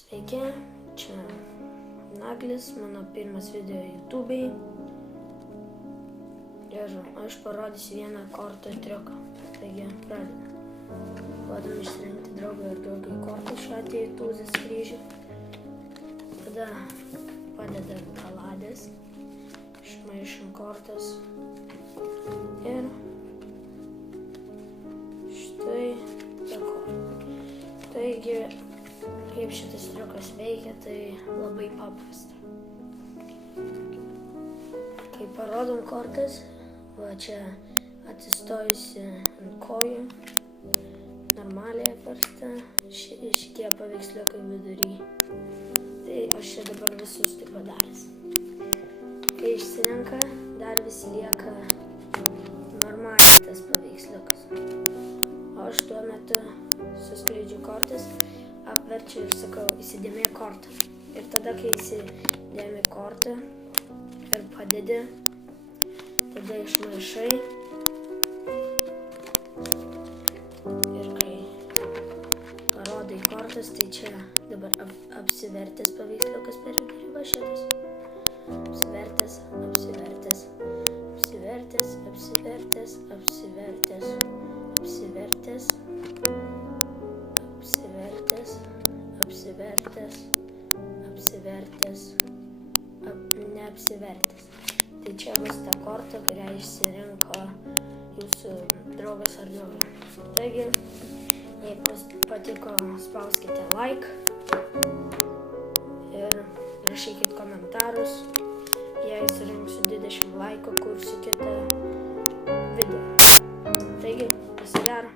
Sveiki, čia Naglis, mano pirmas video YouTube'ai. Ir aš parodysiu vieną kortą triuką. Taigi, pradedam. Duodam išsirinkti draugui ir draugai kortą, šiuo atveju tūzės kryžių. Tada padedam kaladės, išmaišom kortas. Ir štai ta korta. Taigi, kaip šitas triukas veikia, tai labai paprasta. Kai parodom kortas, va čia atsistojusi ant kojų, normaliai apversta, šitie paveiksliukai vidury. Tai aš čia dabar visus taip padaręs. Kai išsirenka, dar vis lieka normaliai tas paveiksliukas. O aš tuo metu suskleidžiu kortas, apverčiu ir sakau, įsidėmėk kortą. Ir tada, kai įsidėmė kortą ir padedi, tada išmaišai. Ir kai parodai kortas, tai čia dabar apsivertęs paveiksliukas per vidurį va šitas. Apsivertęs, apsivertęs, apsivertęs, apsivertęs, apsivertęs, apsivertęs. Apsivertęs, apsivertęs, apsivertęs, neapsivertęs. Tai čia bus ta korta, kurią išsirinko jūsų draugas ar draugė. Taigi, jei patiko, spauskite like ir rašykit komentarus. Jei surinksiu 20 laikų, kursiu kitą video. Taigi, viso gero.